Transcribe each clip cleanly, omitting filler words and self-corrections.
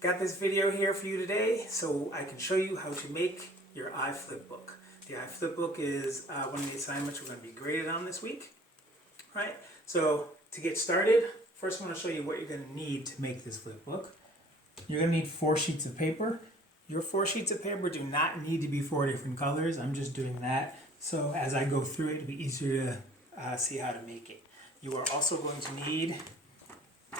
Got this video here for you today so I can show you how to make your Eye Flipbook. The Eye Flipbook is one of the assignments we're going to be graded on this week. Right? So to get started, first I want to show you what you're going to need to make this flipbook. You're going to need 4 sheets of paper. Your 4 sheets of paper do not need to be 4 different colors. I'm just doing that so as I go through it, it'll be easier to see how to make it. You are also going to need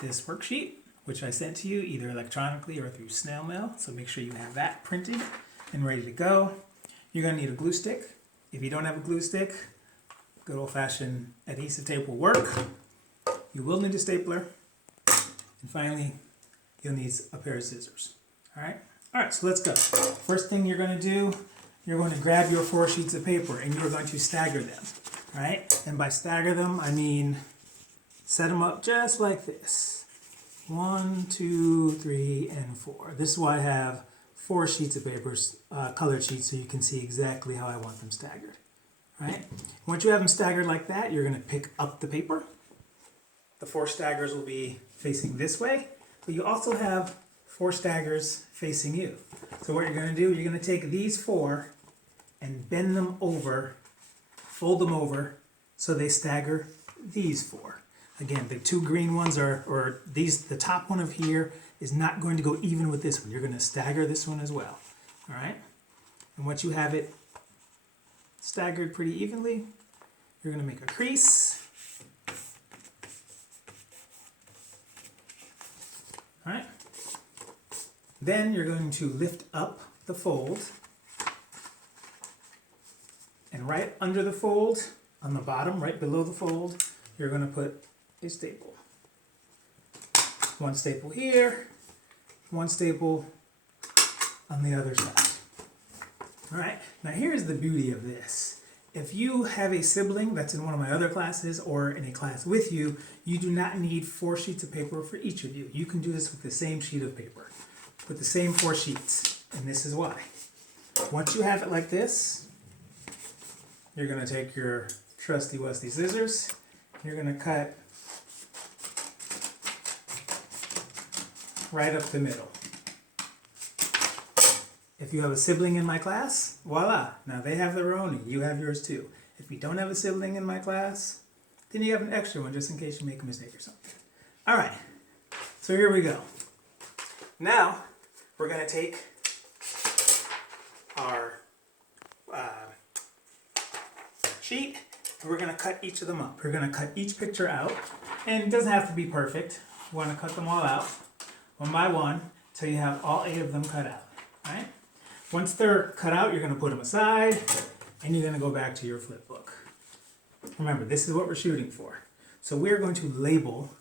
this worksheet, which I sent to you either electronically or through snail mail. So make sure you have that printed and ready to go. You're going to need a glue stick. If you don't have a glue stick, good old-fashioned adhesive tape will work. You will need a stapler. And finally, you'll need a pair of scissors. All right, so let's go. First thing you're going to do, you're going to grab your 4 sheets of paper and you're going to stagger them. All right? And by stagger them, I mean set them up just like this. 1, 2, 3, and 4. This is why I have 4 sheets of paper, colored sheets, so you can see exactly how I want them staggered. All right? Once you have them staggered like that, you're going to pick up the paper. The 4 staggers will be facing this way, but you also have 4 staggers facing you. So what you're going to do, you're going to take these 4 and bend them over, fold them over, so they stagger these 4. Again, the 2 green ones the top one of here is not going to go even with this one. You're going to stagger this one as well. All right? And once you have it staggered pretty evenly, you're going to make a crease. All right? Then you're going to lift up the fold. And right under the fold, on the bottom, right below the fold, you're going to put a staple. 1 staple here, 1 staple on the other side. All right, now here's the beauty of this. If you have a sibling that's in one of my other classes or in a class with you, you do not need 4 sheets of paper for each of you. You can do this with the same sheet of paper, with the same 4 sheets, and this is why. Once you have it like this, you're going to take your trusty wusty scissors, you're going to cut right up the middle. If you have a sibling in my class, voila, now they have their own and you have yours too. If you don't have a sibling in my class, then you have an extra one just in case you make a mistake or something. All right, so here we go. Now, we're going to take our sheet and we're going to cut each of them up. We're going to cut each picture out, and it doesn't have to be perfect. We want to cut them all out one by one until you have all 8 of them cut out. All right? Once they're cut out, you're going to put them aside and you're going to go back to your flip book. Remember, this is what we're shooting for. So we're going to label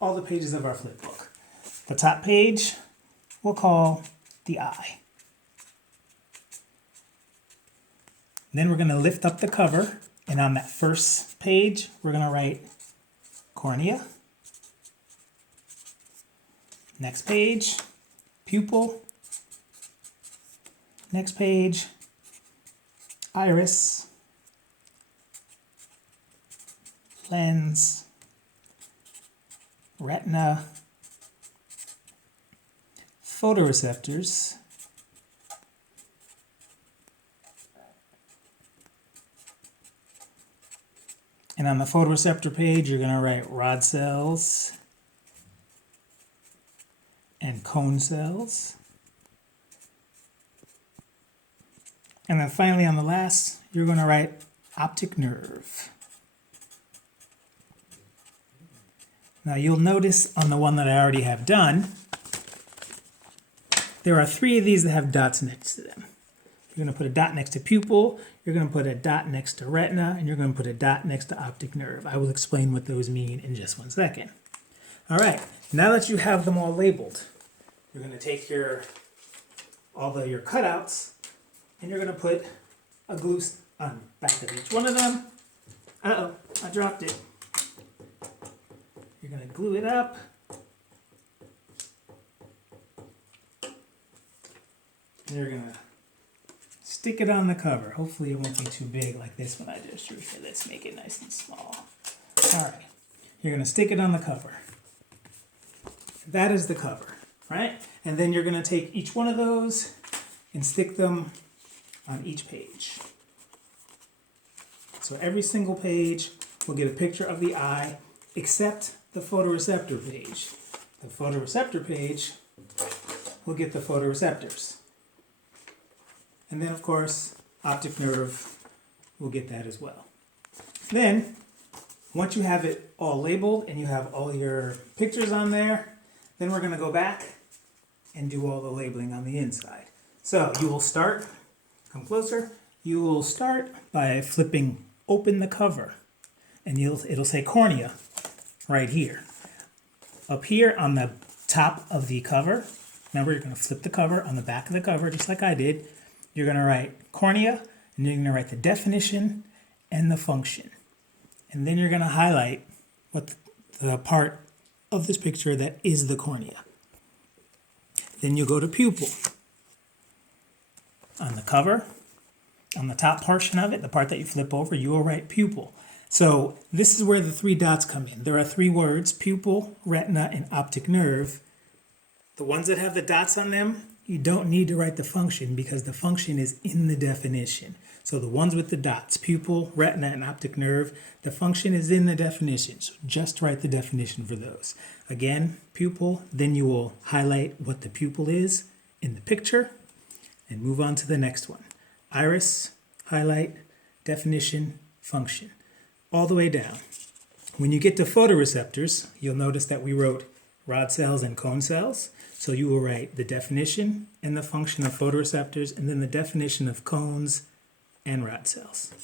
all the pages of our flip book. The top page we'll call the eye. Then we're going to lift up the cover, and on that first page, we're going to write cornea. Next page, pupil. Next page, iris, lens, retina, photoreceptors, and on the photoreceptor page, you're going to write rod cells and cone cells. And then finally on the last, you're going to write optic nerve. Now you'll notice on the one that I already have done, there are 3 of these that have dots next to them. You're going to put a dot next to pupil, you're going to put a dot next to retina, and you're going to put a dot next to optic nerve. I will explain what those mean in just 1 second. All right, now that you have them all labeled, you're going to take your cutouts and you're going to put a glue on back of each one of them. Uh-oh, I dropped it. You're going to glue it up. And you're going to stick it on the cover. Hopefully it won't be too big like this one I just drew here. Let's make it nice and small. All right, you're going to stick it on the cover. that is the cover, right? And then you're going to take each one of those and stick them on each page. So every single page will get a picture of the eye, except the photoreceptor page. The photoreceptor page will get the photoreceptors. And then, of course, optic nerve will get that as well. Then, once you have it all labeled and you have all your pictures on there, then we're going to go back and do all the labeling on the inside. So you will start, come closer, you will start by flipping open the cover, and it'll say cornea right here. Up here on the top of the cover, remember you're going to flip the cover on the back of the cover just like I did. You're going to write cornea, and you're going to write the definition and the function. And then you're going to highlight what the part of this picture that is the cornea. Then you go to pupil. On the cover, on the top portion of it, the part that you flip over, you will write pupil. So this is where the 3 dots come in. There are 3 words, pupil, retina, and optic nerve. The ones that have the dots on them, you don't need to write the function because the function is in the definition. So the ones with the dots, pupil, retina, and optic nerve, the function is in the definition. So just write the definition for those. Again, pupil, then you will highlight what the pupil is in the picture and move on to the next one. Iris, highlight, definition, function. All the way down. When you get to photoreceptors, you'll notice that we wrote rod cells and cone cells. So you will write the definition and the function of photoreceptors, and then the definition of cones and rod cells.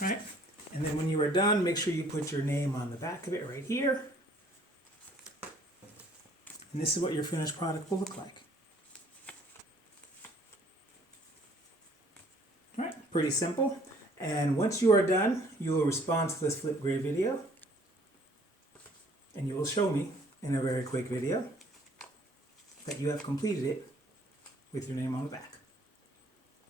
Right? And then when you are done, make sure you put your name on the back of it right here. And this is what your finished product will look like. All right, pretty simple. And once you are done, you will respond to this Flipgrid video. And you will show me in a very quick video that you have completed it with your name on the back.